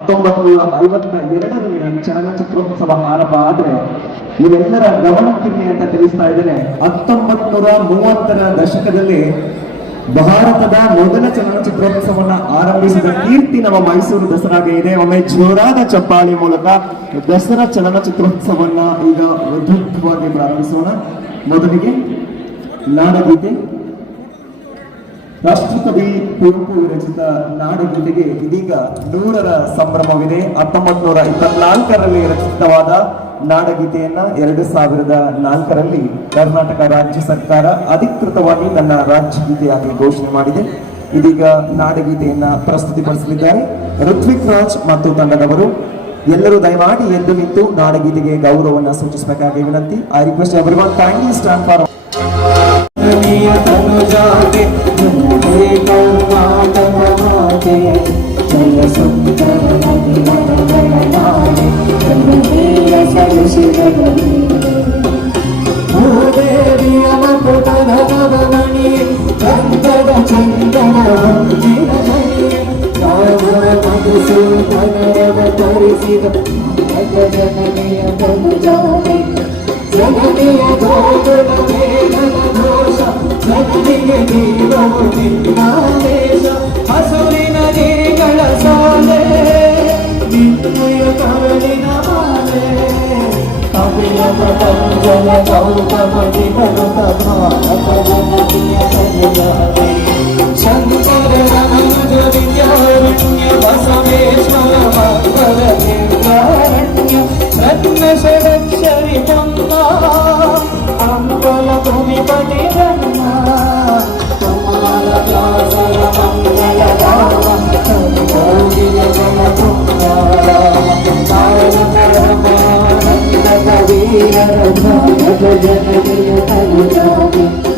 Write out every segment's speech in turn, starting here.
ಹತ್ತೊಂಬತ್ತು ನೂರ ಎರಡರಲ್ಲಿ ಚಲನಚಿತ್ರೋತ್ಸವ ಆರಂಭ ಆದ್ರೆ ಇವೆಲ್ಲರ ಗಮನಕ್ಕಿರಲಿ ಅಂತ ತಿಳಿಸ್ತಾ ಇದ್ದೇನೆ. ಹತ್ತೊಂಬತ್ ನೂರ ಮೂವತ್ತರ ದಶಕದಲ್ಲಿ ಭಾರತದ ಮೊದಲ ಚಲನಚಿತ್ರೋತ್ಸವವನ್ನು ಆರಂಭಿಸಿದ ಕೀರ್ತಿ ನಮ್ಮ ಮೈಸೂರು ದಸರಾಗೆ ಇದೆ. ಒಮ್ಮೆ ಜೋರಾದ ಚಪ್ಪಾಳಿ ಮೂಲಕ ದಸರಾ ಚಲನಚಿತ್ರೋತ್ಸವನ್ನ ಈಗ ಅದ್ಭುತವಾಗಿ ಪ್ರಾರಂಭಿಸೋಣ. ಮೊದಲಿಗೆ ನಾಡಗೀತೆ ರಾಷ್ಟ್ರಕವಿ ಕುವೆಂಪು ವಿರಚಿತ ಜೊತೆಗೆ ಇದೀಗ ನೂರರ ಸಂಭ್ರಮವಿದೆ. ಹತ್ತೊಂಬತ್ ನೂರ ಇಪ್ಪತ್ನಾಲ್ಕರಲ್ಲಿ ರಚಿತವಾದ ನಾಡಗೀತೆಯನ್ನ ಎರಡು ಸಾವಿರದ ನಾಲ್ಕರಲ್ಲಿ ಕರ್ನಾಟಕ ರಾಜ್ಯ ಸರ್ಕಾರ ಅಧಿಕೃತವಾಗಿ ತನ್ನ ರಾಜ್ಯಗೀತೆಯಾಗಿ ಘೋಷಣೆ ಮಾಡಿದೆ. ಇದೀಗ ನಾಡಗೀತೆಯನ್ನ ಪ್ರಸ್ತುತಿಪಡಿಸಲಿದ್ದಾರೆ. ಋತ್ವಿಕ್ ರಾಜ್ ಮತ್ತು ತಂಡದವರು, ಎಲ್ಲರೂ ದಯಮಾಡಿ ಎದ್ದು ನಿಂತು ನಾಡಗೀತೆಗೆ ಗೌರವವನ್ನು ಸೂಚಿಸಬೇಕಾಗಿ ವಿನಂತಿ. I request everyone kindly stand for जननीय तनुजाते मूले कौमातमनाते जय सुन्दर जननीय सरसि भूदेवीय नपुतन नवमणि चन्दन चन्दन भक्तिरमणि राघव मधुसूदनव परिसिद जननीय तनुजाते జగమే భోజన వేదన దోష జగమే నీలో నిన్నాదేశ హసురిన గిరిగళ సాలే నిన్నయ కరళిన మాలే కపిల పతంజల గౌతమ విమరుత భారత జగతియ సన్యాదే శంకర రాముజ విద్యారణ్య బసవేశ్వర భగవ నిర్వాణ్య సన్న షడక్షరి పొన్న అంబల భూమిపతి రన్న తుమాల దాసల మంగళ రామం మోగిల జన తుంగ తారణ పరమానంద వీర జన జన జన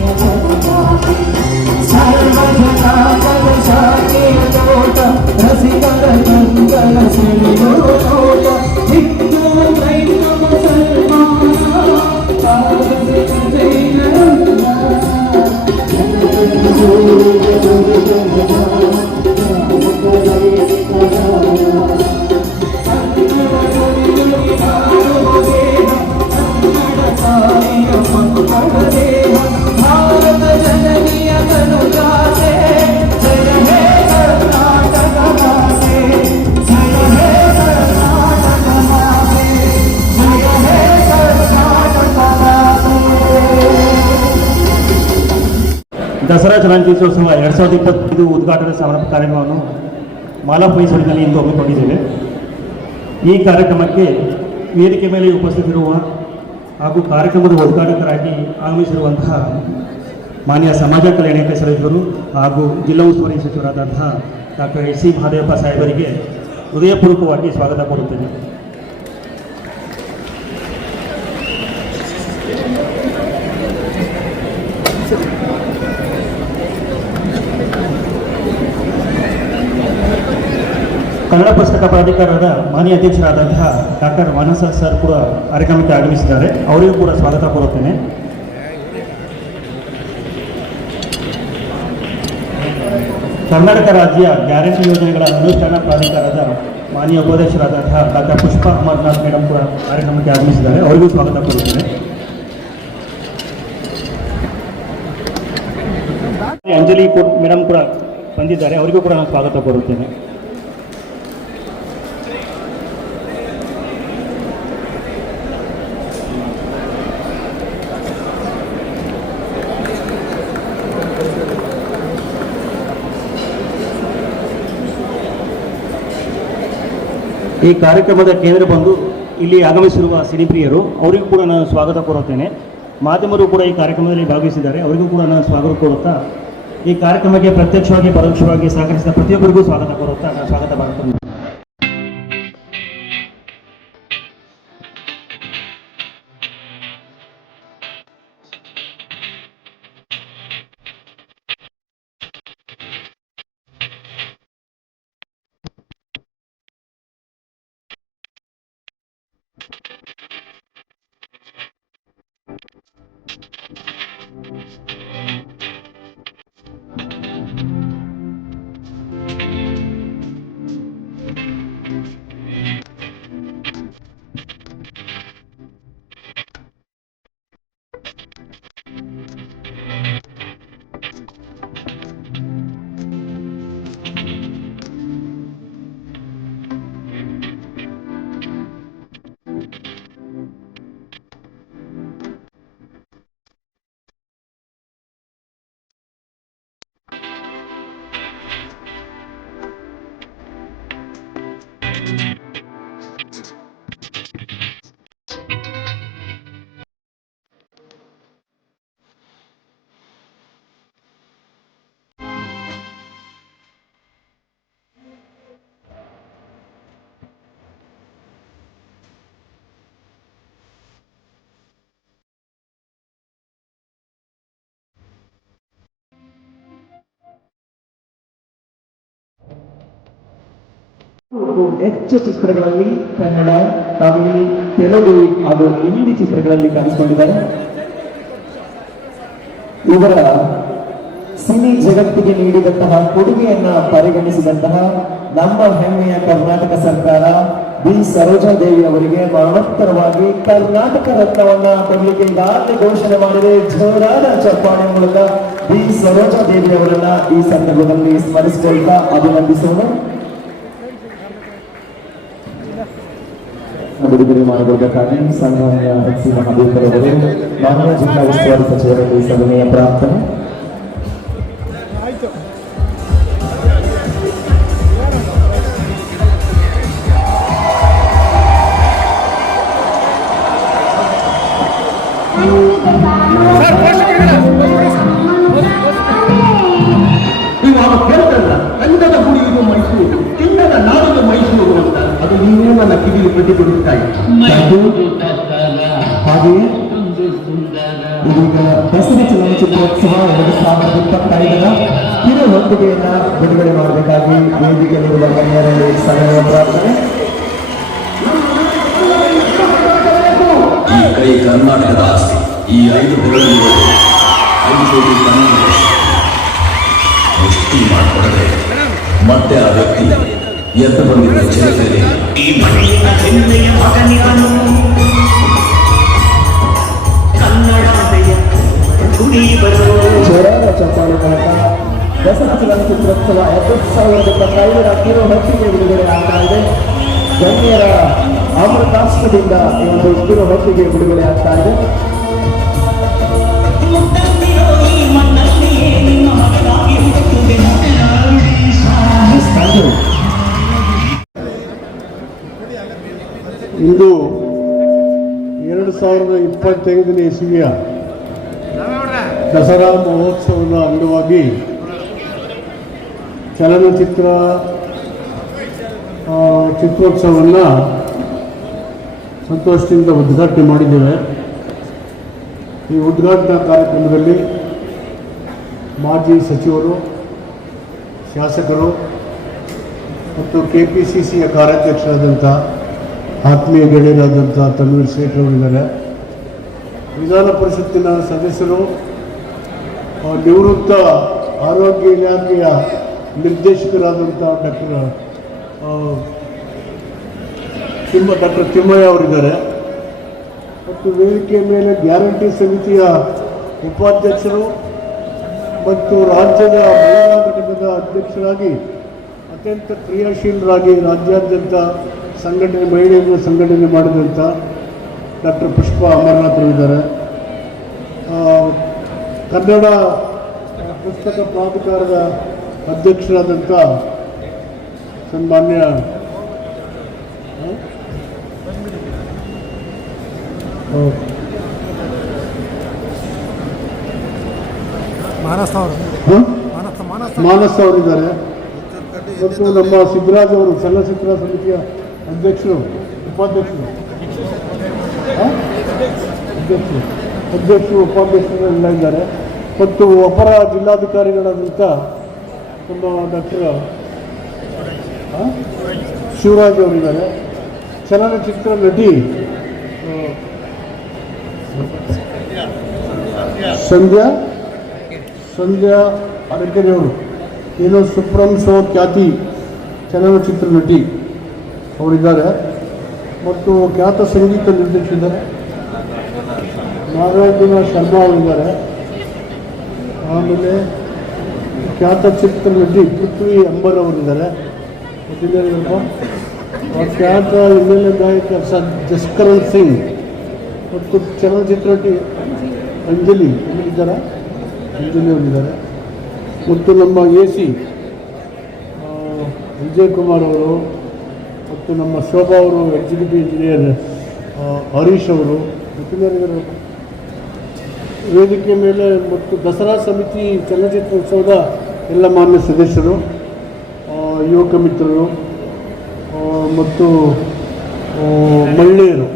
ದಸರಾ ಚಲನಚಿತ್ರೋತ್ಸವ ಎರಡು ಸಾವಿರದ ಇಪ್ಪತ್ತೈದು ಉದ್ಘಾಟನಾ ಸಮಾರಂಭ ಕಾರ್ಯಕ್ರಮವನ್ನು ಮಾಲಾ ಮೈಸೂರಿನಲ್ಲಿ ಇಂದು ಹಮ್ಮಿಕೊಂಡಿದ್ದೇವೆ. ಈ ಕಾರ್ಯಕ್ರಮಕ್ಕೆ ವೇದಿಕೆ ಮೇಲೆ ಉಪಸ್ಥಿತಿರುವ ಹಾಗೂ ಕಾರ್ಯಕ್ರಮದ ಉದ್ಘಾಟಕರಾಗಿ ಆಗಮಿಸಿರುವಂತಹ ಮಾನ್ಯ ಸಮಾಜ ಕಲ್ಯಾಣ ಸಚಿವರು ಹಾಗೂ ಜಿಲ್ಲಾ ಉಸ್ತುವಾರಿ ಸಚಿವರಾದಂತಹ ಡಾಕ್ಟರ್ ಎಸ್ ಸಿ ಮಹದೇವಪ್ಪ ಸಾಹೇಬರಿಗೆ ಹೃದಯಪೂರ್ವಕವಾಗಿ ಸ್ವಾಗತ ಕೋರುತ್ತೇನೆ. ಕನ್ನಡ ಪುಸ್ತಕ ಪ್ರಾಧಿಕಾರದ ಮಾನ್ಯ ಅಧ್ಯಕ್ಷರಾದಂತಹ ಡಾಕ್ಟರ್ ಮಾನಸ ಸರ್ ಕೂಡ ಕಾರ್ಯಕ್ರಮಕ್ಕೆ ಆಗಮಿಸಿದ್ದಾರೆ. ಅವರಿಗೂ ಕೂಡ ಸ್ವಾಗತ ಕೋರುತ್ತೇನೆ. ಕರ್ನಾಟಕ ರಾಜ್ಯ ಗ್ಯಾರಂಟಿ ಯೋಜನೆಗಳ ಅನುಷ್ಠಾನ ಪ್ರಾಧಿಕಾರದ ಮಾನ್ಯ ಉಪಾಧ್ಯಕ್ಷರಾದಂತಹ ಡಾಕ್ಟರ್ ಪುಷ್ಪ ಅಮರ್ನಾಥ್ ಮೇಡಮ್ ಕೂಡ ಕಾರ್ಯಕ್ರಮಕ್ಕೆ ಆಗಮಿಸಿದ್ದಾರೆ. ಅವರಿಗೂ ಸ್ವಾಗತ ಕೋರುತ್ತೇನೆ. ಅಂಜಲಿ ಮೇಡಮ್ ಕೂಡ ಬಂದಿದ್ದಾರೆ. ಅವರಿಗೂ ಕೂಡ ನಾನು ಸ್ವಾಗತ ಕೋರುತ್ತೇನೆ. ಈ ಕಾರ್ಯಕ್ರಮದ ಕೇಂದ್ರ ಬಂದು ಇಲ್ಲಿ ಆಗಮಿಸಿರುವ ಸಿನಿಪ್ರಿಯರು ಅವರಿಗೂ ಕೂಡ ನಾನು ಸ್ವಾಗತ ಕೋರುತ್ತೇನೆ. ಮಾಧ್ಯಮರು ಕೂಡ ಈ ಕಾರ್ಯಕ್ರಮದಲ್ಲಿ ಭಾಗವಹಿಸಿದ್ದಾರೆ, ಅವರಿಗೂ ಕೂಡ ನಾನು ಸ್ವಾಗತ ಕೋರುತ್ತಾ, ಈ ಕಾರ್ಯಕ್ರಮಕ್ಕೆ ಪ್ರತ್ಯಕ್ಷವಾಗಿ, ಪರೋಕ್ಷವಾಗಿ ಸಹಕರಿಸಿದ ಪ್ರತಿಯೊಬ್ಬರಿಗೂ ಸ್ವಾಗತ ಕೋರುತ್ತಾ, ನಾನು ಸ್ವಾಗತ ಮಾಡುತ್ತೇನೆ ಹೆಚ್ಚು ಚಿತ್ರಗಳಲ್ಲಿ ಕನ್ನಡ, ತಮಿಳು, ತೆಲುಗು ಹಾಗೂ ಹಿಂದಿ ಚಿತ್ರಗಳಲ್ಲಿ ಕಾಣಿಸಿಕೊಂಡಿದ್ದಾರೆ. ಇವರ ಸಿನಿ ಜಗತ್ತಿಗೆ ನೀಡಿದಂತಹ ಕೊಡುಗೆಯನ್ನ ಪರಿಗಣಿಸಿದಂತಹ ನಮ್ಮ ಹೆಮ್ಮೆಯ ಕರ್ನಾಟಕ ಸರ್ಕಾರ ಬಿ. ಸರೋಜಾದೇವಿ ಅವರಿಗೆ ಮರಣೋತ್ತರವಾಗಿ ಕರ್ನಾಟಕ ರತ್ನವನ್ನ ಕೊಡಲಿಕ್ಕೆ ಈಗಾಗಲೇ ಘೋಷಣೆ ಮಾಡಿದೆ. ಜೋರಾದ ಚಪ್ಪಾಳೆ ಮೂಲಕ ಬಿ. ಸರೋಜಾದೇವಿ ಅವರನ್ನ ಈ ಸಂದರ್ಭದಲ್ಲಿ ಸ್ಮರಿಸಿಕೊಳ್ತಾ ಅಭಿನಂದಿಸೋಣ. ಬಿಡುಗಡೆ ಮಾಡಬೇಕಾಗಿ ಸನ್ಮಾನ್ಯ ಎಚ್ ಸಿ ಮಹಾದೇವರವರು ಮಾನ್ಯ ಜಿಲ್ಲಾ ಉಸ್ತುವಾರಿ ಸಚಿವರಲ್ಲಿ ಸಭೆಯ ಪ್ರಾರ್ಥನೆ. ಕಿವಿಗೆ ಪ್ರತಿಬಿಡುತ್ತಾ ಹಾಗೆಯೇ ಇದೀಗ ದಸರಾ ಚಲನಚಿತ್ರೋತ್ಸವ ಎರಡು ಸಾವಿರದ ಇಪ್ಪತ್ತೈದರ ಕಿರು ಹೊತ್ತಿಗೆಯನ್ನ ಬಿಡುಗಡೆ ಮಾಡಬೇಕಾಗಿ ವೇದಿಕೆಯಲ್ಲಿರುವ ಗಣ್ಯರಲ್ಲಿ ಸಲಹೆ ಈ ಕೈ ಕರ್ನಾಟಕದ ಆಸ್ತಿ. ಈ ಐದು ಐದು ಕೋಟಿ ಮಾಡಿಕೊಡದೆ ಮತ್ತೆ ಆ ವ್ಯಕ್ತಿ ಎದ್ದು ಬಂದಿದ್ದ ಚರಿತ್ರೆ ಈ ಮಣ್ಣಿನ ಹೆಮ್ಮೆಯ ಬರೋ ಜೋರಾದ ಚಪ್ಪಾಳೆ ಮೂಲಕ ದಸರಾ ಚಲನಚಿತ್ರೋತ್ಸವ ಎರಡು ಸಾವಿರದ ಇಪ್ಪತ್ತೈದರ ಕಿರು ಹೊತ್ತಿಗೆ ಬಿಡುಗಡೆ ಆಗ್ತಾ ಇದೆ ಗಣ್ಯರ ಅಮೃತಾಸ್ತ್ರದಿಂದ ಒಂದು ಕಿರು ಹೊತ್ತಿಗೆ ಬಿಡುಗಡೆ ಆಗ್ತಾ ಇದೆ Thank you. ಇಂದು ಎರಡು ಸಾವಿರದ ಇಪ್ಪತ್ತೈದನೇ ಇಸವಿಯ ದಸರಾ ಮಹೋತ್ಸವದ ಅಂಗವಾಗಿ ಚಲನಚಿತ್ರ ಚಿತ್ರೋತ್ಸವವನ್ನು ಸಂತೋಷದಿಂದ ಉದ್ಘಾಟನೆ ಮಾಡಿದ್ದೇವೆ. ಈ ಉದ್ಘಾಟನಾ ಕಾರ್ಯಕ್ರಮದಲ್ಲಿ ಮಾಜಿ ಸಚಿವರು, ಶಾಸಕರು ಮತ್ತು ಕೆ ಪಿ ಸಿ ಸಿಯ ಕಾರ್ಯಾಧ್ಯಕ್ಷರಾದಂಥ ಆತ್ಮೀಯ ಗೆಳೆಯರಾದಂಥ ತಮಿಳು ಸೇಠ್ ಅವರಿದ್ದಾರೆ. ವಿಧಾನ ಪರಿಷತ್ತಿನ ಸದಸ್ಯರು ನಿವೃತ್ತ ಆರೋಗ್ಯ ಇಲಾಖೆಯ ನಿರ್ದೇಶಕರಾದಂಥ ಡಾಕ್ಟರ್ ತಿಮ್ಮ, ಡಾಕ್ಟರ್ ತಿಮ್ಮಯ್ಯ ಅವರಿದ್ದಾರೆ. ಮತ್ತು ವೇದಿಕೆ ಮೇಲೆ ಗ್ಯಾರಂಟಿ ಸಮಿತಿಯ ಉಪಾಧ್ಯಕ್ಷರು ಮತ್ತು ರಾಜ್ಯದ ಮಹಿಳಾ ಘಟಕದ ಅಧ್ಯಕ್ಷರಾಗಿ ಅತ್ಯಂತ ಕ್ರಿಯಾಶೀಲರಾಗಿ ರಾಜ್ಯಾದ್ಯಂತ ಸಂಘಟನೆ ಮಹಿಳೆಯರನ್ನು ಸಂಘಟನೆ ಮಾಡಿದಂಥ ಡಾಕ್ಟರ್ ಪುಷ್ಪ ಅಮರನಾಥರಿದ್ದಾರೆ ಕನ್ನಡ ಪುಸ್ತಕ ಪ್ರಾಧಿಕಾರದ ಅಧ್ಯಕ್ಷರಾದಂಥ ಸನ್ಮಾನ್ಯ? ಮಾನಸ ಮಾನಸ ಅವರಿದ್ದಾರೆ ಮತ್ತು ನಮ್ಮ ಸಿದ್ದರಾಜ್ ಅವರು ಚಲನಚಿತ್ರ ಸಮಿತಿಯ ಅಧ್ಯಕ್ಷರು ಉಪಾಧ್ಯಕ್ಷರು? ಅಧ್ಯಕ್ಷರು ಅಧ್ಯಕ್ಷರು ಉಪಾಧ್ಯಕ್ಷರು ಎಲ್ಲ ಇದ್ದಾರೆ. ಮತ್ತು ಅಪರ ಜಿಲ್ಲಾಧಿಕಾರಿಗಳಾದಂಥ ನಮ್ಮ ಡಾಕ್ಟರ್ ಶಿವರಾಜ್ ಅವರಿದ್ದಾರೆ. ಚಲನಚಿತ್ರ ನಟಿ ಸಂಧ್ಯಾ ಸಂಧ್ಯಾ ಅಡಕೆರೆಯವರು ಏನೋ ಸುಪ್ರಂ ಶೋ ಖ್ಯಾತಿ ಚಲನಚಿತ್ರ ನಟಿ. ಅವರಿದ್ದಾರೆ. ಮತ್ತು ಖ್ಯಾತ ಸಂಗೀತ ನಿರ್ದೇಶಿಸಿದ್ದಾರೆ ನಾಗಾರ್ಜುನ ಶರ್ಮಾ ಅವರಿದ್ದಾರೆ. ಆಮೇಲೆ ಖ್ಯಾತ ಚಿತ್ರ ನಟಿ ಪೃಥ್ವಿ ಅಂಬರ್ ಅವರಿದ್ದಾರೆ. ಖ್ಯಾತ ಹಿನ್ನೆಲೆ ಗಾಯಕ ಸರ್ ಜಸ್ಕರಣ್ ಸಿಂಗ್ ಮತ್ತು ಚಲನಚಿತ್ರ ನಟಿ ಅಂಜಲಿ ಅವರಿದ್ದಾರೆ. ಅಂಜಲಿ ಅವರಿದ್ದಾರೆ. ಮತ್ತು ನಮ್ಮ ಎ ಸಿ ವಿಜಯ್ ಕುಮಾರ್ ಅವರು ಮತ್ತು ನಮ್ಮ ಶೋಭಾ ಅವರು ಎಕ್ಸಿಕ್ಯೂಟಿವ್ ಇಂಜಿನಿಯರ್ ಹರೀಶ್ ಅವರು ಮುಖ್ಯಮಂತ್ರಿಗಳು ವೇದಿಕೆ ಮೇಲೆ ಮತ್ತು ದಸರಾ ಸಮಿತಿ ಚಲನಚಿತ್ರೋತ್ಸವದ ಎಲ್ಲ ಮಾನ್ಯ ಸದಸ್ಯರು ಯುವಕ ಮಿತ್ರರು ಮತ್ತು ಮಹಿಳೆಯರು,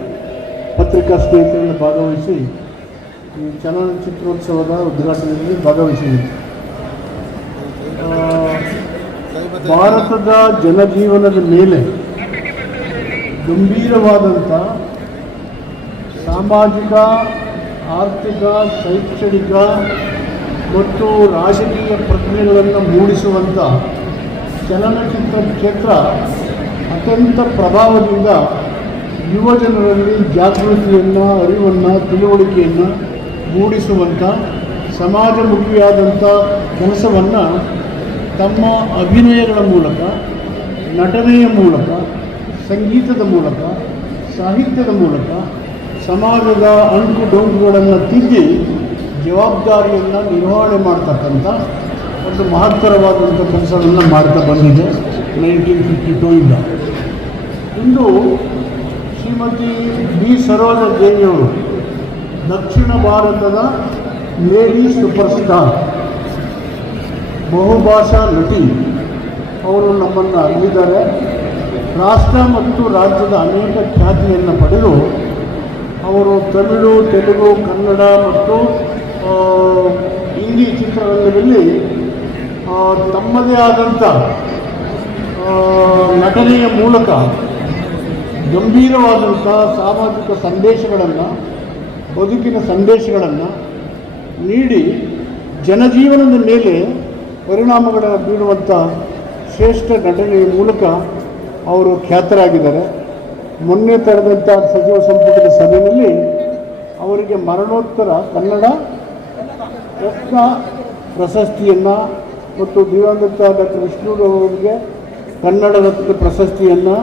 ಪತ್ರಿಕಾ ಸ್ನೇಹಿತರಲ್ಲಿ ಭಾಗವಹಿಸಿ ಈ ಚಲನಚಿತ್ರೋತ್ಸವದ ಉದ್ಘಾಟನೆಯಲ್ಲಿ ಭಾಗವಹಿಸಿದ್ದರು ಭಾರತದ ಜನಜೀವನದ ಮೇಲೆ ಗಂಭೀರವಾದಂಥ ಸಾಮಾಜಿಕ, ಆರ್ಥಿಕ, ಶೈಕ್ಷಣಿಕ ಮತ್ತು ರಾಜಕೀಯ ಪ್ರಜ್ಞೆಗಳನ್ನು ಮೂಡಿಸುವಂಥ ಚಲನಚಿತ್ರ ಕ್ಷೇತ್ರ ಅತ್ಯಂತ ಪ್ರಭಾವದಿಂದ ಯುವ ಜನರಲ್ಲಿ ಜಾಗೃತಿಯನ್ನು, ಅರಿವನ್ನು, ತಿಳುವಳಿಕೆಯನ್ನು ಮೂಡಿಸುವಂಥ ಸಮಾಜಮುಖಿಯಾದಂಥ ಕೆಲಸವನ್ನು ತಮ್ಮ ಅಭಿನಯಗಳ ಮೂಲಕ, ನಟನೆಯ ಮೂಲಕ ಸಂಗೀತದ ಮೂಲಕ, ಸಾಹಿತ್ಯದ ಮೂಲಕ, ಸಮಾಜದ ಅಂಕು ಡೊಂಕುಗಳನ್ನು ತಿದ್ದಿ ಜವಾಬ್ದಾರಿಯನ್ನು ನಿರ್ವಹಣೆ ಮಾಡ್ತಕ್ಕಂಥ ಒಂದು ಮಹತ್ತರವಾದಂಥ ಕೆಲಸವನ್ನು ಮಾಡ್ತಾ ಬಂದಿದೆ ನೈನ್ಟೀನ್ ಫಿಫ್ಟಿ ಟೂ ಇಂದ. ಇಂದು ಶ್ರೀಮತಿ ಬಿ ಸರೋಜ ದೇವಿಯವರು ದಕ್ಷಿಣ ಭಾರತದ ಲೇಡಿ ಸೂಪರ್ ಸ್ಟಾರ್ ಬಹುಭಾಷಾ ನಟಿ, ಅವರು ನಮ್ಮನ್ನು ಅಲ್ಲಿದ್ದಾರೆ ರಾಷ್ಟ್ರ ಮತ್ತು ರಾಜ್ಯದ ಅನೇಕ ಖ್ಯಾತಿಯನ್ನು ಪಡೆದು ಅವರು ತಮಿಳು, ತೆಲುಗು, ಕನ್ನಡ ಮತ್ತು ಹಿಂದಿ ಚಿತ್ರರಂಗದಲ್ಲಿ ತಮ್ಮದೇ ಆದಂಥ ನಟನೆಯ ಮೂಲಕ ಗಂಭೀರವಾದಂಥ ಸಾಮಾಜಿಕ ಸಂದೇಶಗಳನ್ನು, ಬದುಕಿನ ಸಂದೇಶಗಳನ್ನು ನೀಡಿ ಜನಜೀವನದ ಮೇಲೆ ಪರಿಣಾಮಗಳನ್ನು ಬೀರುವಂಥ ಶ್ರೇಷ್ಠ ನಟನೆಯ ಮೂಲಕ ಅವರು ಖ್ಯಾತರಾಗಿದ್ದಾರೆ. ಮೊನ್ನೆ ತೆರೆದಂಥ ಸಚಿವ ಸಂಪುಟದ ಸಭೆಯಲ್ಲಿ ಅವರಿಗೆ ಮರಣೋತ್ತರ ಕನ್ನಡ ರತ್ನ ಪ್ರಶಸ್ತಿಯನ್ನು ಮತ್ತು ದಿವಂಗತ ಡಾಕ್ಟರ್ ವಿಷ್ಣುರವರಿಗೆ ಕನ್ನಡ ರತ್ನ ಪ್ರಶಸ್ತಿಯನ್ನು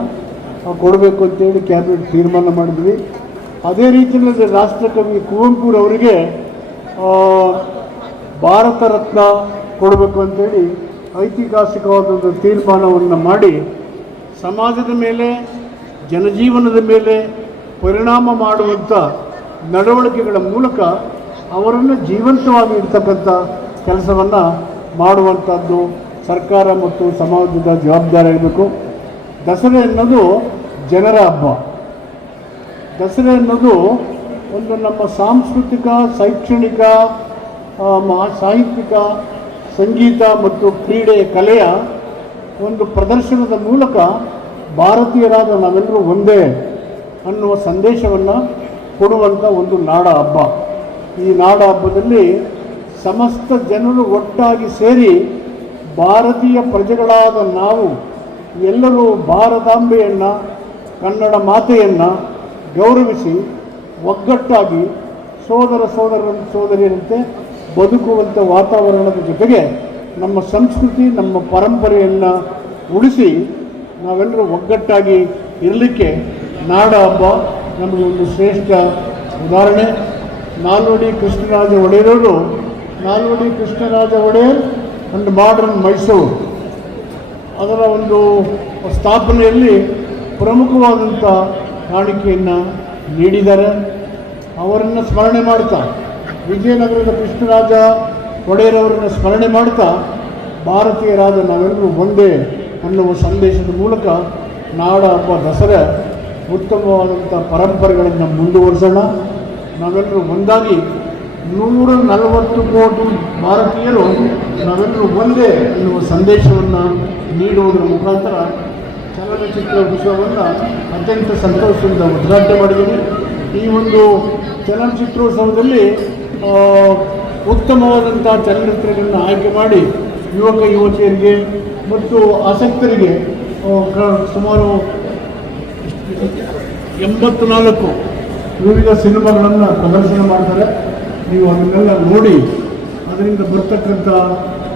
ಕೊಡಬೇಕು ಅಂತೇಳಿ ಕ್ಯಾಬಿನೆಟ್ ತೀರ್ಮಾನ ಮಾಡಿದ್ವಿ. ಅದೇ ರೀತಿಯಲ್ಲಿ ರಾಷ್ಟ್ರಕವಿ ಕುವೆಂಪುರವರಿಗೆ ಭಾರತ ರತ್ನ ಕೊಡಬೇಕು ಅಂತೇಳಿ ಐತಿಹಾಸಿಕವಾದ ತೀರ್ಮಾನವನ್ನು ಮಾಡಿ ಸಮಾಜದ ಮೇಲೆ, ಜನಜೀವನದ ಮೇಲೆ ಪರಿಣಾಮ ಮಾಡುವಂಥ ನಡವಳಿಕೆಗಳ ಮೂಲಕ ಅವರನ್ನು ಜೀವಂತವಾಗಿ ಇಡ್ತಕ್ಕಂಥ ಕೆಲಸವನ್ನು ಮಾಡುವಂಥದ್ದು ಸರ್ಕಾರ ಮತ್ತು ಸಮಾಜದ ಜವಾಬ್ದಾರಿ ಆಗಬೇಕು ದಸರೆ ಅನ್ನೋದು ಜನರ ಹಬ್ಬ. ದಸರೆ ಅನ್ನೋದು ಒಂದು ನಮ್ಮ ಸಾಂಸ್ಕೃತಿಕ, ಶೈಕ್ಷಣಿಕ ಸಾಹಿತ್ಯಿಕ, ಸಂಗೀತ ಮತ್ತು ಕ್ರೀಡೆ ಕಲೆಯ ಒಂದು ಪ್ರದರ್ಶನದ ಮೂಲಕ ಭಾರತೀಯರಾದ ನಾವೆಲ್ಲರೂ ಒಂದೇ ಅನ್ನುವ ಸಂದೇಶವನ್ನು ಕೊಡುವಂಥ ಒಂದು ನಾಡ ಹಬ್ಬ. ಈ ನಾಡ ಹಬ್ಬದಲ್ಲಿ ಸಮಸ್ತ ಜನರು ಒಟ್ಟಾಗಿ ಸೇರಿ ಭಾರತೀಯ ಪ್ರಜೆಗಳಾದ ನಾವು, ಎಲ್ಲರೂ ಭಾರತಾಂಬೆಯನ್ನು, ಕನ್ನಡ ಮಾತೆಯನ್ನು ಗೌರವಿಸಿ ಒಗ್ಗಟ್ಟಾಗಿ ಸೋದರ ಸೋದರ ಸೋದರಿಯರಂತೆ ಬದುಕುವಂಥ ವಾತಾವರಣದ ಜೊತೆಗೆ ನಮ್ಮ ಸಂಸ್ಕೃತಿ, ನಮ್ಮ ಪರಂಪರೆಯನ್ನು ಉಳಿಸಿ ನಾವೆಲ್ಲರೂ ಒಗ್ಗಟ್ಟಾಗಿ ಇರಲಿಕ್ಕೆ ನಾಡ ಹಬ್ಬ ನಮಗೆ ಒಂದು ಶ್ರೇಷ್ಠ ಉದಾಹರಣೆ. ನಾಲ್ವಡಿ ಕೃಷ್ಣರಾಜ ಒಡೆಯರವರು, ನಾಲ್ವಡಿ ಕೃಷ್ಣರಾಜ ಒಡೆಯರ್ ಅಂಡ್ ಮಾಡರ್ನ್ ಮೈಸೂರು. ಅದರ ಒಂದು ಸ್ಥಾಪನೆಯಲ್ಲಿ ಪ್ರಮುಖವಾದಂಥ ಕಾಣಿಕೆಯನ್ನು ನೀಡಿದ್ದಾರೆ. ಅವರನ್ನು ಸ್ಮರಣೆ ಮಾಡ್ತಾ ವಿಜಯನಗರದ ಕೃಷ್ಣರಾಜ ಒಡೆಯರವರನ್ನು ಸ್ಮರಣೆ ಮಾಡ್ತಾ ಭಾರತೀಯರಾದ ನಾವೆಲ್ಲರೂ ಒಂದೇ ಅನ್ನುವ ಸಂದೇಶದ ಮೂಲಕ ನಾಡ ಹಬ್ಬ ದಸರಾ ಉತ್ತಮವಾದಂಥ ಪರಂಪರೆಗಳನ್ನು ಮುಂದುವರಿಸೋಣ. ನಾವೆಲ್ಲರೂ ಒಂದಾಗಿ ನೂರ ನಲವತ್ತು ಕೋಟಿ ಭಾರತೀಯರು ನಾವೆಲ್ಲರೂ ಒಂದೇ ಎನ್ನುವ ಸಂದೇಶವನ್ನು ನೀಡುವುದರ ಮುಖಾಂತರ ಚಲನಚಿತ್ರ ಉತ್ಸವವನ್ನು ಅತ್ಯಂತ ಸಂತೋಷದಿಂದ ಉದ್ಘಾಟನೆ ಮಾಡಿದ್ದೀನಿ ಈ ಒಂದು ಚಲನಚಿತ್ರೋತ್ಸವದಲ್ಲಿ ಉತ್ತಮವಾದಂಥ ಚಲನಚಿತ್ರಗಳನ್ನು ಆಯ್ಕೆ ಮಾಡಿ ಯುವಕ, ಯುವತಿಯರಿಗೆ ಮತ್ತು ಆಸಕ್ತರಿಗೆ ಸುಮಾರು ಎಂಬತ್ತು ನಾಲ್ಕು ವಿವಿಧ ಸಿನಿಮಾಗಳನ್ನು ಪ್ರದರ್ಶನ ಮಾಡ್ತಾರೆ. ನೀವು ಅದನ್ನೆಲ್ಲ ನೋಡಿ ಅದರಿಂದ ಬರ್ತಕ್ಕಂಥ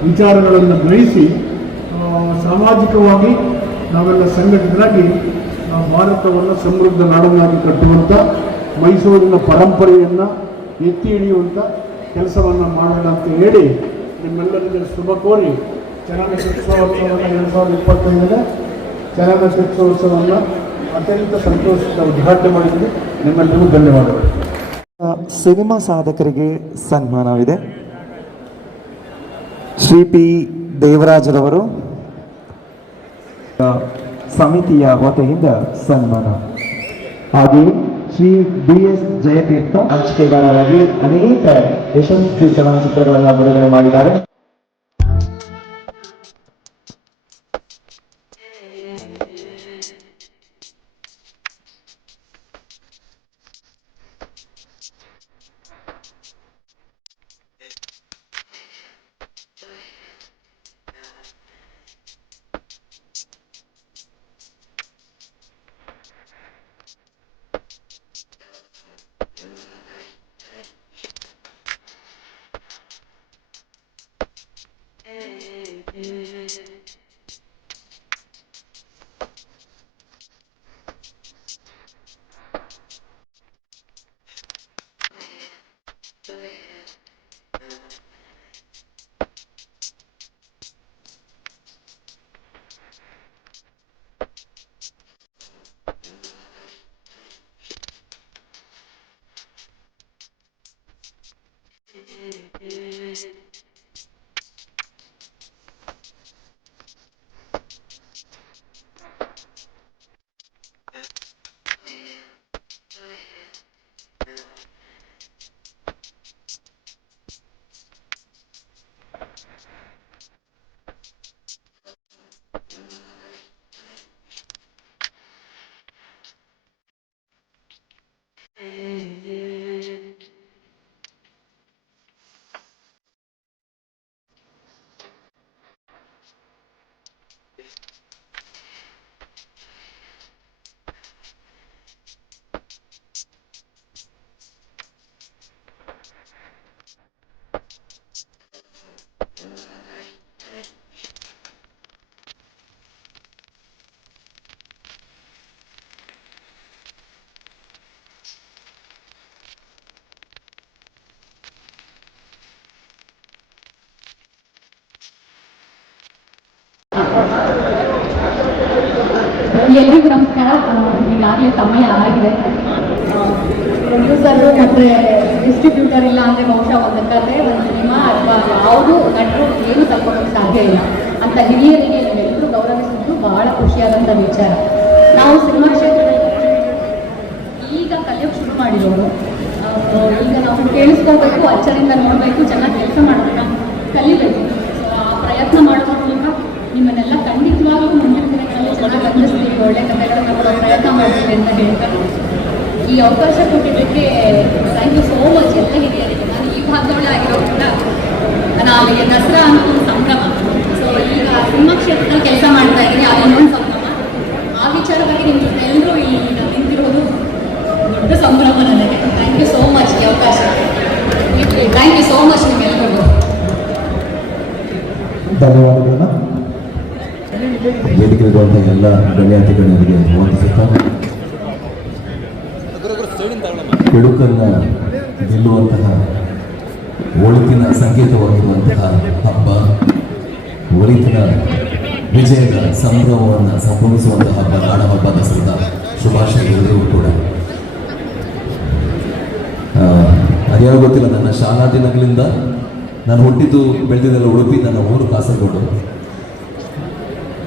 ವಿಚಾರಗಳನ್ನು ಗ್ರಹಿಸಿ ಸಾಮಾಜಿಕವಾಗಿ ನಾವೆಲ್ಲ ಸಂಘಟಿತರಾಗಿ ಭಾರತವನ್ನು ಸಮೃದ್ಧ ನಾಡನ್ನಾಗಿ ಕಟ್ಟುವಂಥ ಮೈಸೂರಿನ ಪರಂಪರೆಯನ್ನು ಎತ್ತಿ ಹಿಡಿಯುವಂಥ ಕೆಲಸವನ್ನು ಮಾಡೋಣ ಅಂತ ಹೇಳಿ ನಿಮ್ಮೆಲ್ಲರಿಗೆ ಶುಭ ಕೋರಿ ಚಲನಚಿತ್ರೋತ್ಸವವನ್ನು ಎರಡು ಸಾವಿರದ ಇಪ್ಪತ್ತೈದರ ಚಲನಚಿತ್ರೋತ್ಸವವನ್ನು ಅತ್ಯಂತ ಸಂತೋಷದ ಉದ್ಘಾಟನೆ ಮಾಡಿದ್ದೀವಿ ನಿಮ್ಮೆಲ್ಲರಿಗೂ ಧನ್ಯವಾದಗಳು. ಸಿನಿಮಾ ಸಾಧಕರಿಗೆ ಸನ್ಮಾನವಿದೆ. ಶ್ರೀ ಪಿ ದೇವರಾಜರವರು ಸಮಿತಿಯ ವತಿಯಿಂದ ಸನ್ಮಾನ. ಹಾಗೆಯೇ ಶ್ರೀ ಬಿ ಎಸ್ ಜಯತೀರ್ಥ ಹಂಚಿಕೆಗಾರರಾಗಿ ಅನೇಕ ಯಶಸ್ವಿ ಚಲನಚಿತ್ರಗಳನ್ನು ಬಿಡುಗಡೆ ಮಾಡಿದ್ದಾರೆ ಈಗಾಗಲೇ ಸಮಯ ಆಗಿದೆ. ಪ್ರೊಡ್ಯೂಸರು ಮತ್ತೆ ಡಿಸ್ಟ್ರಿಬ್ಯೂಟರ್ ಇಲ್ಲ ಅಂದರೆ ಬಹುಶಃ ಒಂದು ಕತೆ ಒಂದು ಸಿನಿಮಾ ಅಥವಾ ಯಾವುದು ನಟರು ಏನು ತಗೊಳ್ಳೋಕೆ ಸಾಧ್ಯ ಇಲ್ಲ. ಅಂತ ಹಿರಿಯರಿಗೆ ನಾವೆಲ್ಲರೂ ಗೌರವಿಸಿದ್ದು ಬಹಳ ಖುಷಿಯಾದಂಥ ವಿಚಾರ. ನಾವು ಸಿನಿಮಾ ಕ್ಷೇತ್ರದಲ್ಲಿ ಈಗ ಕಲಿಯೋಕೆ ಶುರು ಮಾಡಿರೋರು ಈಗ ನಾವು ಕೇಳಿಸ್ಕೋಬೇಕು ಅಚ್ಚರಿಂದ ನೋಡಬೇಕು ಚೆನ್ನಾಗಿ ಕೆಲಸ ಮಾಡಬೇಕು ಕಲಿಬೇಕು. ಆ ಪ್ರಯತ್ನ ಮಾಡೋದ್ರ ಮೂಲಕ ನಿಮ್ಮನ್ನೆಲ್ಲ ಖಂಡಿತವಾಗ್ಲೂ ಮುಂದಿನ ದಿನಗಳಲ್ಲಿ ಚೆನ್ನಾಗಿ ಗಮನಿಸ್ತೀವಿ ಒಳ್ಳೆ ಕಥೆಗಳನ್ನ ಕೊಡೋ ಪ್ರಯತ್ನ ಅಂತ ಹೇಳ್ತಾ ಈ ಅವಕಾಶ ಕೊಟ್ಟಿದ್ದಕ್ಕೆ ಥ್ಯಾಂಕ್ ಯು ಸೋ ಮಚ್ ಎಲ್ಲ ಹಿರಿಯರಿಗೆ ನಾನು ಈ ಭಾಗದವಳೆ ಆಗಿರೋದ್ರಿಂದ ನಾನು ಅವರಿಗೆ ದಸರಾ ಅನ್ನೋ ಒಂದು ಸಂಭ್ರಮ. ಸೊ ಈಗ ಸಿನಿಮಾ ಕ್ಷೇತ್ರದಲ್ಲಿ ಕೆಲಸ ಮಾಡ್ತಾ ಇದ್ದೀನಿ ಅದು ಇನ್ನೊಂದು ಸಂಭ್ರಮ. ಆ ವಿಚಾರವಾಗಿ ನಿಮ್ಮ ಜೊತೆ ಎಲ್ಲರೂ ಇಲ್ಲಿ ನಾನು ನಿಂತಿರೋದು ದೊಡ್ಡ ಸಂಭ್ರಮ ನನಗೆ. ಥ್ಯಾಂಕ್ ಯು ಸೋ ಮಚ್ ಈ ಅವಕಾಶ. ಥ್ಯಾಂಕ್ ಯು ಸೋ ಮಚ್ ನಿಮ್ಮೆಲ್ಲರಿಗೂ ಧನ್ಯವಾದಗಳನ್ನ. ಎಲ್ಲ ಗಣ್ಯಾತಿಗಳಿಗೆ ವಂದಿಸುತ್ತಾ ಕೆಡುಕನ್ನ ಗೆಲ್ಲುವಂತಹ ಒಳಿತಿನ ಸಂಕೇತವಾಗಿರುವಂತಹ ಹಬ್ಬ, ಒಳಿತಿನ ವಿಜಯದ ಸಂಭ್ರಮವನ್ನು ಸಂಭ್ರಮಿಸುವಂತಹ ಹಬ್ಬ, ನಾಡ ಹಬ್ಬ ದಸರದ ಶುಭಾಶಯಗಳು ಕೂಡ. ಅದ್ಯಾವ ಗೊತ್ತಿಲ್ಲ, ನನ್ನ ಶಾಲಾ ದಿನಗಳಿಂದ ನಾನು ಹುಟ್ಟಿದ್ದು ಬೆಳೆದಿದ್ದೆಲ್ಲ ಉಡುಪಿ, ನನ್ನ ಊರು ಕಾಸರಗೋಡು.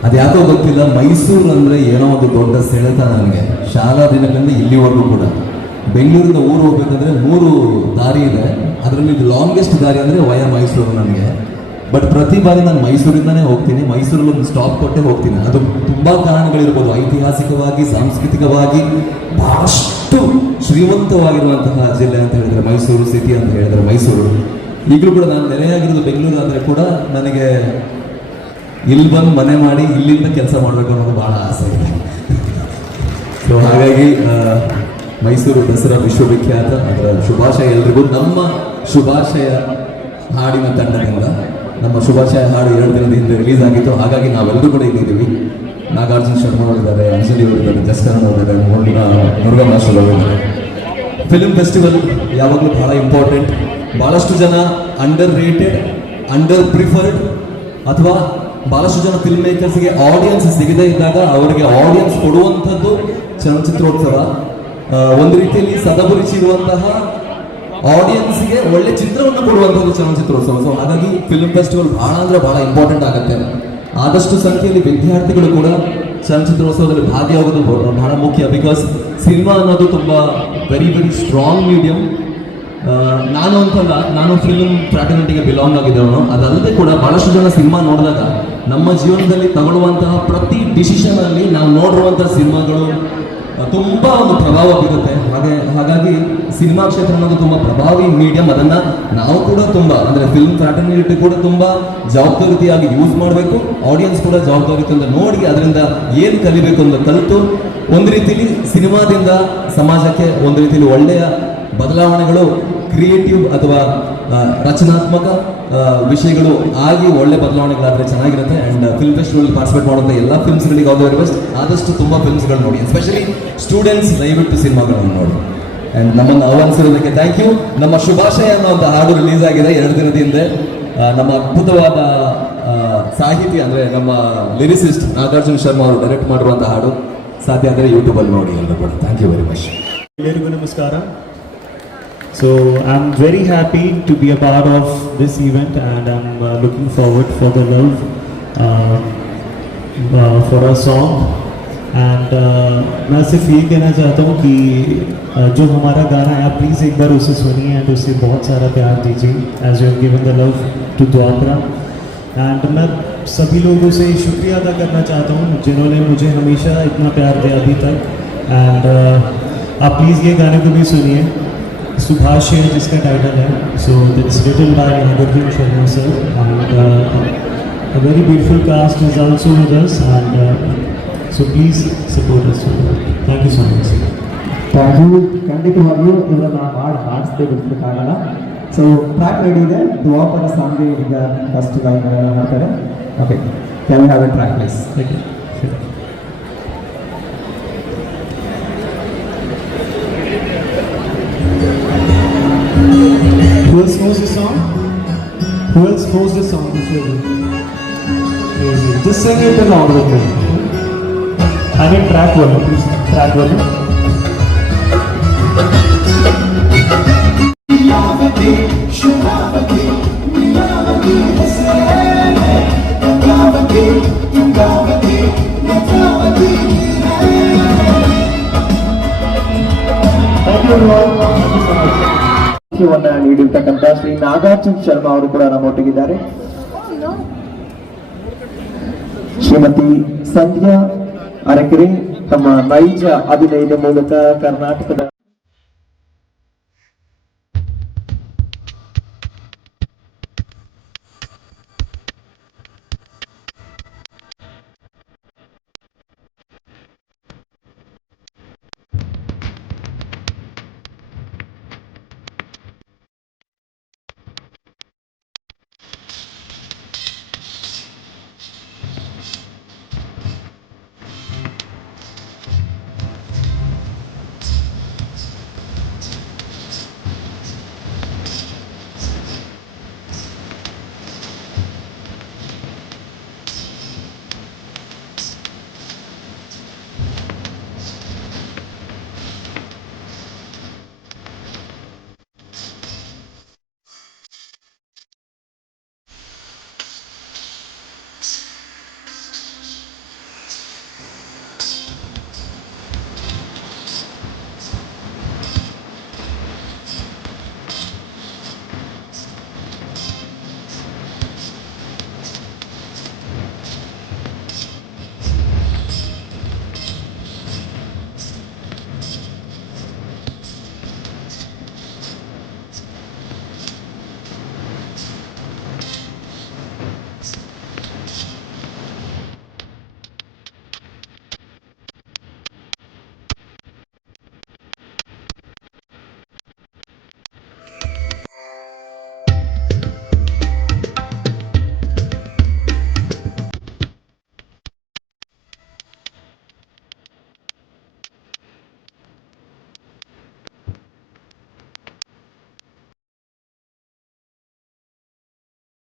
ಅದ್ಯಾಕೋ ಗೊತ್ತಿಲ್ಲ, ಮೈಸೂರು ಅಂದ್ರೆ ಏನೋ ಒಂದು ದೊಡ್ಡ ಸೆಳೆತ ನನಗೆ. ಶಾಲಾ ದಿನಗಳಿಂದ ಇಲ್ಲಿವರೆಗೂ ಕೂಡ. ಬೆಂಗಳೂರಿಂದ ಊರು ಹೋಗ್ಬೇಕಂದ್ರೆ ಮೂರು ದಾರಿ ಇದೆ. ಅದರಲ್ಲಿ ಲಾಂಗೆಸ್ಟ್ ದಾರಿ ಅಂದರೆ ವಯ ಮೈಸೂರು ನನಗೆ ಬಟ್ ಪ್ರತಿ ಬಾರಿ ನಾನು ಮೈಸೂರಿಂದನೇ ಹೋಗ್ತೀನಿ. ಮೈಸೂರಲ್ಲಿ ಒಂದು ಸ್ಟಾಪ್ ಕೊಟ್ಟೆ ಹೋಗ್ತೀನಿ. ಅದು ತುಂಬ ಕಾರಣಗಳಿರ್ಬೋದು. ಐತಿಹಾಸಿಕವಾಗಿ, ಸಾಂಸ್ಕೃತಿಕವಾಗಿ ಭಾಳಷ್ಟು ಶ್ರೀಮಂತವಾಗಿರುವಂತಹ ಜಿಲ್ಲೆ ಅಂತ ಹೇಳಿದ್ರೆ ಮೈಸೂರು ಸಿಟಿ ಅಂತ ಹೇಳಿದ್ರೆ ಮೈಸೂರು. ಈಗಲೂ ಕೂಡ ನಾನು ನೆಲೆಯಾಗಿರೋದು ಬೆಂಗಳೂರು ಅಂದರೆ ಕೂಡ ನನಗೆ ಇಲ್ಲಿ ಬಂದು ಮನೆ ಮಾಡಿ ಇಲ್ಲಿಂದ ಕೆಲಸ ಮಾಡಬೇಕು ಅನ್ನೋದು ಭಾಳ ಆಸೆ. ಇದೆ ಸೊ ಹಾಗಾಗಿ ಮೈಸೂರು ದಸರಾ ವಿಶ್ವವಿಖ್ಯಾತ. ಅದರ ಶುಭಾಶಯ ಎಲ್ರಿಗೂ. ನಮ್ಮ ಶುಭಾಶಯ ಹಾಡಿನ ತಂಡದಿಂದ, ನಮ್ಮ ಶುಭಾಶಯ ಹಾಡು ಎರಡು ದಿನದ ಹಿಂದೆ ರಿಲೀಸ್ ಆಗಿತ್ತು. ಹಾಗಾಗಿ ನಾವೆಲ್ಲರೂ ಕೂಡ ಇಲ್ಲಿದ್ದೀವಿ ನಾಗಾರ್ಜುನ ಶರ್ಮಾ ಅವರಿದ್ದಾರೆ, ಅಂಜಲಿ ಅವರಿದ್ದಾರೆ ಜಸ್ಕರನ್ ಅವರಿದ್ದಾರೆ ಮುರುಘಾ ಮುರುಘಾ ಅವರಿದ್ದಾರೆ ಫಿಲ್ಮ್ ಫೆಸ್ಟಿವಲ್ ಯಾವಾಗಲೂ ಬಹಳ ಇಂಪಾರ್ಟೆಂಟ್ ಭಾಳಷ್ಟು ಜನ ಅಂಡರ್ ರೇಟೆಡ್ ಅಂಡರ್ ಪ್ರಿಫರ್ಡ್ ಅಥವಾ ಭಾಳಷ್ಟು ಜನ ಫಿಲ್ಮ್ ಮೇಕರ್ಸ್ಗೆ ಆಡಿಯನ್ಸ್ ಸಿಗದೇ ಇದ್ದಾಗ ಅವರಿಗೆ ಆಡಿಯನ್ಸ್ ಕೊಡುವಂಥದ್ದು ಚಲನಚಿತ್ರೋತ್ಸವ. ಒಂದು ರೀತಿಯಲ್ಲಿ ಸದಭಿರುಚಿ ಇರುವಂತಹ ಆಡಿಯನ್ಸ್ಗೆ ಒಳ್ಳೆ ಚಿತ್ರವನ್ನು ಕೊಡುವಂಥದ್ದು ಚಲನಚಿತ್ರೋತ್ಸವ. ಸೊ ಹಾಗಾಗಿ ಫಿಲ್ಮ್ ಫೆಸ್ಟಿವಲ್ ಬಹಳ ಅಂದ್ರೆ ಬಹಳ ಇಂಪಾರ್ಟೆಂಟ್ ಆಗುತ್ತೆ. ಆದಷ್ಟು ಸಂಖ್ಯೆಯಲ್ಲಿ ವಿದ್ಯಾರ್ಥಿಗಳು ಕೂಡ ಚಲನಚಿತ್ರೋತ್ಸವದಲ್ಲಿ ಭಾಗಿಯಾಗೋದು ಬಹಳ ಮುಖ್ಯ. ಬಿಕಾಸ್ ಸಿನಿಮಾ ಅನ್ನೋದು ತುಂಬ ವೆರಿ ವೆರಿ ಸ್ಟ್ರಾಂಗ್ ಮೀಡಿಯಂ ನಾನು ಅಂತಲ್ಲ, ನಾನು ಫಿಲ್ಮ್ ಫ್ರಾಟರ್ನಿಟಿಗೆ ಬಿಲಾಂಗ್ ಆಗಿದ್ದವನು. ಅದಲ್ಲದೆ ಕೂಡ ಬಹಳಷ್ಟು ಜನ ಸಿನಿಮಾ ನೋಡಿದಾಗ ನಮ್ಮ ಜೀವನದಲ್ಲಿ ತಗೊಳ್ಳುವಂತಹ ಪ್ರತಿ ಡಿಸಿಷನ್ ಅಲ್ಲಿ ನಾವು ನೋಡಿರುವಂತಹ ಸಿನಿಮಾಗಳು ತುಂಬಾ ಒಂದು ಪ್ರಭಾವ ಬೀರುತ್ತೆ. ಹಾಗೆ, ಹಾಗಾಗಿ ಸಿನಿಮಾ ಕ್ಷೇತ್ರ ಅನ್ನೋದು ತುಂಬ ಪ್ರಭಾವಿ ಮೀಡಿಯಂ ಅದನ್ನು ನಾವು ಕೂಡ ತುಂಬ, ಅಂದರೆ ಫಿಲ್ಮ್ ಫ್ರಾಟರ್ನಿಟಿ ಕೂಡ ತುಂಬ ಜವಾಬ್ದಾರಿಯಾಗಿ ಯೂಸ್ ಮಾಡಬೇಕು. ಆಡಿಯನ್ಸ್ ಕೂಡ ಜವಾಬ್ದಾರಿಯಿಂದ ನೋಡಿ ಅದರಿಂದ ಏನು ಕಲಿಬೇಕು ಅಂತ ಕಲಿತು ಒಂದು ರೀತಿಲಿ ಸಿನಿಮಾದಿಂದ ಸಮಾಜಕ್ಕೆ ಒಂದು ರೀತಿಲಿ ಒಳ್ಳೆಯ ಬದಲಾವಣೆಗಳು ಕ್ರಿಯೇಟಿವ್ ಅಥವಾ ರಚನಾತ್ಮಕ ವಿಷಯಗಳು ಆಗಿ ಒಳ್ಳೆ ಬದಲಾವಣೆಗಳಾದರೆ ಚೆನ್ನಾಗಿರುತ್ತೆ. ಅಂಡ್ ಫಿಲ್ಮ್ ಫೆಸ್ಟಿವಲ್ ಪಾರ್ಟಿಸಿಪೇಟ್ ಮಾಡುವಂಥ ಎಲ್ಲ ಫಿಲ್ಮ್ಸ್ಗಳಿಗೆ ಆಲ್ ದ ವೆರಿ ಆದಷ್ಟು ತುಂಬ ಫಿಲ್ಮ್ಸ್ಗಳು ನೋಡಿ ಎಸ್ಪೆಷಲಿ ಸ್ಟೂಡೆಂಟ್ಸ್ ದಯವಿಟ್ಟು ಸಿನಿಮಾಗಳನ್ನು ನೋಡಿ. ಅಂಡ್ ನಮ್ಮನ್ನು ಆಹ್ವಾನಿಸಿರೋದಕ್ಕೆ ಥ್ಯಾಂಕ್ ಯು ನಮ್ಮ ಶುಭಾಶಯ ಅನ್ನೋ ಒಂದು ಹಾಡು ರಿಲೀಸ್ ಆಗಿದೆ ಎರಡು ದಿನದ ಹಿಂದೆ ನಮ್ಮ ಅದ್ಭುತವಾದ ಸಾಹಿತಿ ಅಂದ್ರೆ ನಮ್ಮ ಲಿರಿಸಿಸ್ಟ್ ನಾಗಾರ್ಜುನ್ ಶರ್ಮಾ ಅವರು ಡೈರೆಕ್ಟ್ ಮಾಡಿರುವಂಥ ಹಾಡು. ಸಾಧ್ಯ ಅಂದರೆ ಯೂಟ್ಯೂಬಲ್ಲಿ ನೋಡಿ ಎಲ್ಲರೂ ಕೂಡ. ಥ್ಯಾಂಕ್ ಯು ವೆರಿ ಮಚ್ ಎಲ್ಲರಿಗೂ ನಮಸ್ಕಾರ. So I'm very happy to be a part of this event and I'm uh, looking forward for the love uh, uh, for our song. And मैं सिर्फ़ ये कहना चाहता हूँ कि uh, जो हमारा गाना है आप प्लीज़ एक बार उसे सुनिए एंड उसे बहुत सारा प्यार दीजिए as you given the love to Dwapara and मैं सभी लोगों से शुक्रिया अदा करना चाहता हूँ जिन्होंने मुझे हमेशा इतना प्यार दिया अभी तक। एंड आप प्लीज़ ये गाने को भी सुनिए। सुभाष शेर जिसका टाइटल है so it's written by Nagardin Sharma sir and a very beautiful cast is also with us and uh, so please support us thank you so much sir. Thank you ಖಂಡಿತವಾಗಿಯೂ ಇವರನ್ನ ಹಾಡು ಹಾಡಿಸ್ದೇ ಬಿಡ್ಬೇಕಾಗಲ್ಲ ಸೊ ಟ್ರ್ಯಾಕ್ ರೆಡಿ ಇದೆ ದ್ವಾಪರ ಸಾಂಗ್ಗೆ ಈಗ first line ಮಾಡ್ತಾರೆ okay can have a track please thank Who else knows the song? Who else knows the song? Amazing. Just sing it along with me. I mean track one, please. Track one. ವನ್ನ ನೀಡಿರ್ತಕ್ಕಂಥ ಶ್ರೀ ನಾಗಾರ್ಜುನ್ ಶರ್ಮಾ ಅವರು ಕೂಡ ನಮ್ಮೊಟ್ಟಿಗಿದ್ದಾರೆ. ಶ್ರೀಮತಿ ಸಂಧ್ಯಾ ಅರಕೆರೆ ತಮ್ಮ ನೈಜ ಅಭಿನಯದ ಮೂಲಕ ಕರ್ನಾಟಕದ